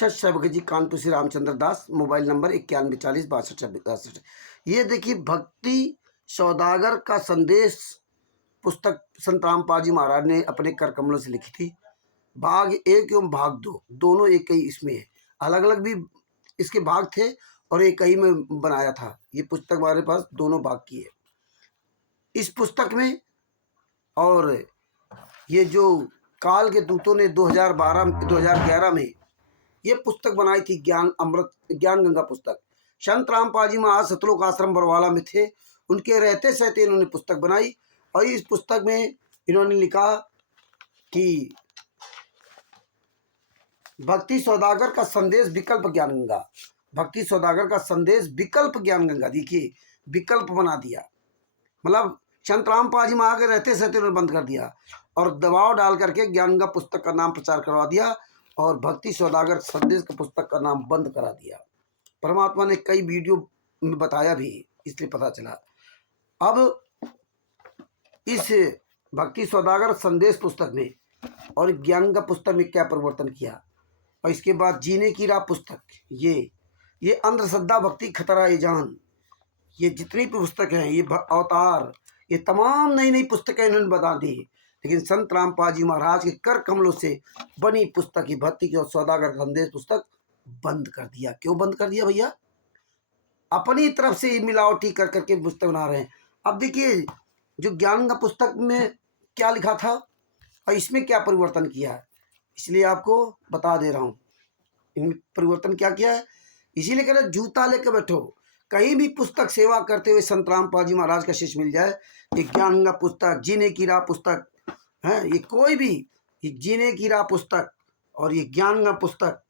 षट जी, कानपुर से रामचंद्र दास, mobile number 91406262। ये देखिए, भक्ति सौदागर का संदेश पुस्तक संत रामपाल जी महाराज ने अपने कर कमलों से लिखी थी। भाग 1 एवं भाग 2 दोनों एक ही इसमें है। अलग अलग भी इसके भाग थे और एक ही में बनाया था। ये पुस्तक हमारे पास दोनों भाग की है। इस पुस्तक में और ये जो काल के दूतों ने 2011 में ये पुस्तक बनाई थी, ज्ञान अमृत, ज्ञान गंगा पुस्तक। संत रामपाल जी महाराज सतलोक आश्रम बरवाला में थे। उनके रहते सहते इन्होंने पुस्तक बनाई और इस पुस्तक में इन्होंने लिखा कि भक्ति सौदागर का संदेश विकल्प ज्ञान गंगा। भक्ति सौदागर का संदेश विकल्प ज्ञान गंगा। देखिए, विकल्प बना दिया, मतलब संत रामपाल जी महाराज के रहते सहते उन्होंने बंद कर दिया और दबाव डाल करके ज्ञान गंगा पुस्तक का नाम प्रचार करवा दिया और भक्ति सौदागर संदेश का पुस्तक का नाम बंद करा दिया। परमात्मा ने कई वीडियो में बताया भी, इसलिए पता चला। अब इस भक्ति सौदागर संदेश पुस्तक में और ज्ञान गंगा पुस्तक में क्या परिवर्तन किया, और इसके बाद जीने की राह पुस्तक, ये अंधश्रद्धा भक्ति खतरा ये जान, ये जितनी भी पुस्तक हैं, ये अवतार, ये तमाम नई नई पुस्तकें इन्होंने बता दी। लेकिन संत रामपाल जी महाराज के कर कमलों से बनी पुस्तक ही भक्ति की और सौदागर संदेश पुस्तक बंद कर दिया। क्यों बंद कर दिया भैया? अपनी तरफ से मिलावटी कर करके पुस्तक बना रहे हैं। अब देखिए, जो ज्ञान का पुस्तक में क्या लिखा था और इसमें क्या परिवर्तन किया है, इसलिए आपको बता दे रहा हूँ। इनमें परिवर्तन क्या किया है, इसीलिए कह रहे जूता लेकर बैठो। कहीं भी पुस्तक सेवा करते हुए संत रामपाल जी महाराज का शिष्य मिल जाए, ये ज्ञान गंगा पुस्तक, जीने की राह पुस्तक है, ये कोई भी, ये जीने की राह पुस्तक और ये ज्ञान गंगा पुस्तक,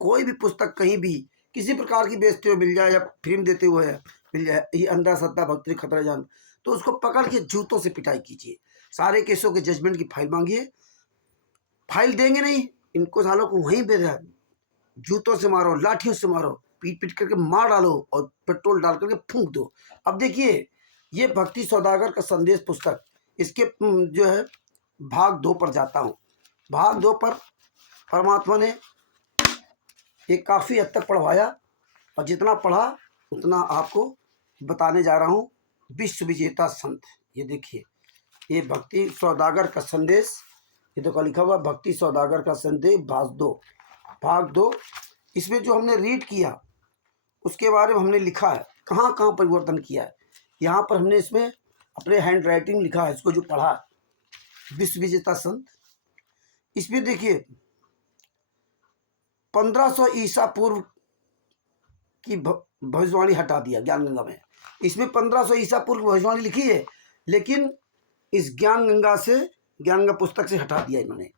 कोई भी पुस्तक कहीं भी किसी प्रकार की बेचते हुए मिल जाए या फिल्म देते हुए मिल जाए, ये अंधश्रद्धा भक्ति खतरा जान, तो उसको पकड़ के जूतों से पिटाई कीजिए। सारे केसों के जजमेंट की फाइल मांगिए। फाइल देंगे नहीं, इनको सालों को वहीं पे जूतों से मारो, लाठियों से मारो, पीट पीट करके मार डालो और पेट्रोल डाल करके फूंक दो। अब देखिए, ये भक्ति सौदागर का संदेश पुस्तक, इसके जो है भाग 2 पर जाता हूँ। भाग 2 पर परमात्मा ने ये काफ़ी हद तक पढ़वाया और जितना पढ़ा उतना आपको बताने जा रहा हूँ। विश्व विजेता संत, ये देखिए, ये भक्ति सौदागर का संदेश, ये तो लिखा हुआ भक्ति सौदागर का संदेश भाग 2। इसमें जो हमने रीड किया उसके बारे में हमने लिखा है, कहाँ कहाँ परिवर्तन किया है। यहाँ पर हमने इसमें अपने हैंड राइटिंग लिखा है, इसको जो पढ़ा, विश्व विजेता संत। इसमें देखिए 1500 ईसा पूर्व की भविष्यवाणी हटा दिया ज्ञान गंगा में। इसमें 1500 ईसा पूर्व भविष्यवाणी लिखी है, लेकिन इस ज्ञान गंगा पुस्तक से हटा दिया इन्होंने,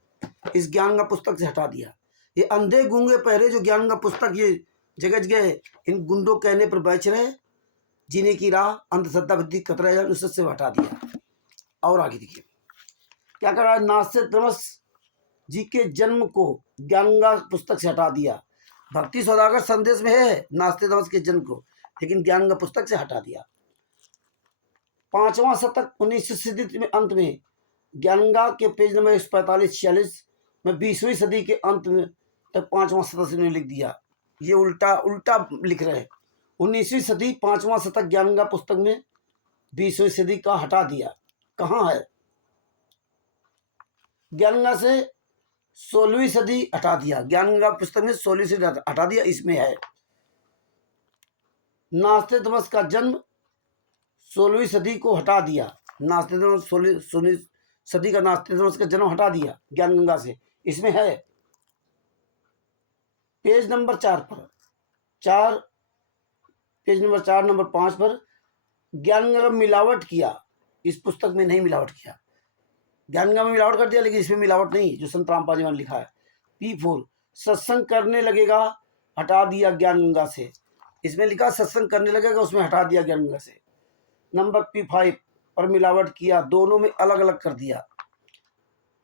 इस ज्ञान गंगा पुस्तक से हटा दिया। ये अंधे गूंगे पहरे जो ज्ञान गंगा पुस्तक ये जगह जगह इन गुंडों कहने पर बेच रहे, जीने की राह, अंधश्रद्धा भक्ति खतरा जान, उससे हटा दिया। और आगे देखिए क्या कर रहा है, नास्तिक जी के जन्म को ज्ञान गंगा पुस्तक से हटा दिया। भक्ति सौदागर संदेश में है नास्तिक के जन्म को, लेकिन ज्ञान गंगा पुस्तक से हटा दिया। 5वां शतक 19वीं सदी में अंत में ज्ञान गंगा के पेज नंबर 145-46 में 20वीं सदी के अंत में तक 5वां शतक ने लिख दिया। ये उल्टा लिख रहे हैं। 19वीं सदी 5वां शतक ज्ञान गंगा पुस्तक में 20वीं सदी का हटा दिया। कहाँ है? ज्ञान गंगा से 16वीं सदी हटा दिया। ज्ञान गंगा पुस्तक में 16वीं सदी हटा दिया। इसमें है नास्तिक का जन्म 16वीं सदी को हटा दिया। नास्तिक 16वीं सदी का नास्तिक का जन्म हटा दिया ज्ञान गंगा से। इसमें है पेज नंबर 4 पर, पेज नंबर 4 नंबर 5 पर ज्ञान गंगा मिलावट किया। इस पुस्तक में नहीं मिलावट किया, ज्ञान गंगा में मिलावट कर दिया, लेकिन इसमें मिलावट नहीं, जो संत रामपाल जी ने लिखा है। P4 सत्संग करने लगेगा, हटा दिया ज्ञान गंगा से। इसमें लिखा सत्संग करने लगेगा, उसमें हटा दिया ज्ञान गंगा से। नंबर P5 पर मिलावट किया, दोनों में अलग अलग कर दिया।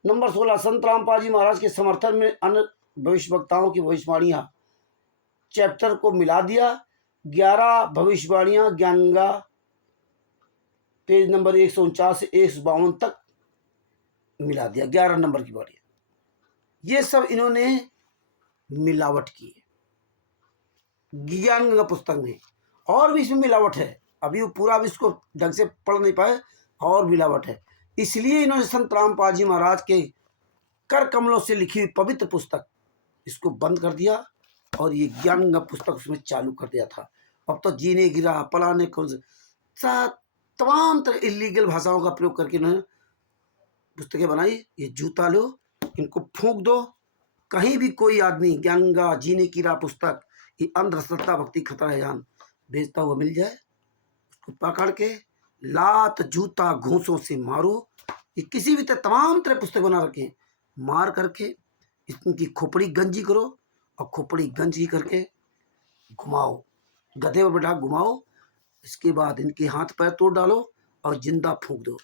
नंबर 16 संत रामपाल जी महाराज के समर्थन में अन्य भविष्य वक्ताओं की भविष्यवाणियां चैप्टर को मिला दिया। 11 भविष्यवाणियां ज्ञान गंगा पेज नंबर 149 से 152 तक मिला दिया, 11 नंबर की वाणियां। ये सब इन्होंने मिलावट की है ज्ञान गंगा पुस्तक में, और भी इसमें मिलावट है। अभी वो पूरा भी इसको ढंग से पढ़ नहीं पाए, और मिलावट है। इसलिए इन्होंने संत रामपाल जी महाराज के कर कमलों से लिखी हुई पवित्र पुस्तक इसको बंद कर दिया और ये ज्ञान गंगा पुस्तक उसमें चालू कर दिया था। अब तो जीने गिरा पलाने को तमाम तरह इलीगल भाषाओं का प्रयोग करके इन्होंने पुस्तकें बनाई। ये जूता लो, इनको फूंक दो, कहीं भी कोई आदमी ज्ञान गंगा जीने की राह पुस्तक ये अंधश्रद्धा भक्ति खतरा है जान बेचता हुआ मिल जाए, उसको पकड़ के लात जूता घूंसों से मारो। ये किसी भी तरह तमाम तरह पुस्तक बना रखे, मार करके इनकी खोपड़ी गंजी करो और खोपड़ी गंजी करके घुमाओ, गधे पर बैठा घुमाओ। इसके बाद इनके हाथ पैर तोड़ डालो और जिंदा फूंक दो।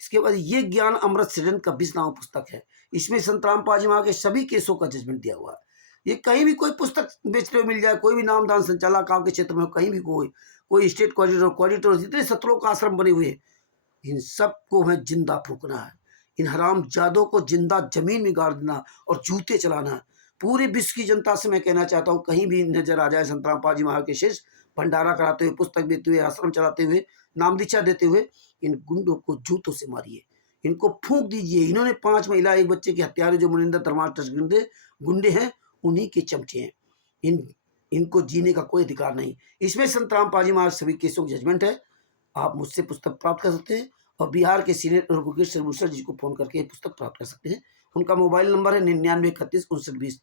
इसके बाद ये ज्ञान अमृत सृजन का 20 नाम पुस्तक है। इसमें संत रामपाल जी महाराज के सभी केसों का जजमेंट दिया हुआ है। ये कहीं भी कोई पुस्तक बेचते हुए मिल जाए, कोई भी नामदान संचालक आपके क्षेत्र में हो, कहीं भी कोई स्टेट क्वाडिटर जितने सत्रों का आश्रम बने हुए, इन सबको हमें जिंदा फूकना है। इन हराम जादों को जिंदा जमीन में गाड़ देना और जूते चलाना है। पूरे विश्व की जनता से मैं कहना चाहता हूँ, कहीं भी नजर आ जाए संत रामपाल जी महाराज के शिष्य भंडारा कराते हुए, पुस्तक देते हुए, आश्रम चलाते हुए, नाम दीक्षा देते हुए, इन गुंडों को जूतों से मारिए, इनको फूंक दीजिए। इन्होंने 5 महिला 1 बच्चे के हत्यारे जो मुनिंदर धर्माष्ट गुंडे हैं, उन्हीं के चमचे हैं। इनको जीने का कोई अधिकार नहीं। इसमें संत रामपाल जी महाराज सभी केसों की जजमेंट है। आप मुझसे पुस्तक प्राप्त कर सकते हैं और बिहार के सीनियर एडवोकेट श्री जी को फोन करके पुस्तक प्राप्त कर सकते हैं। उनका मोबाइल नंबर है 99 31 59 20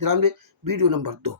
93, वीडियो नंबर 2।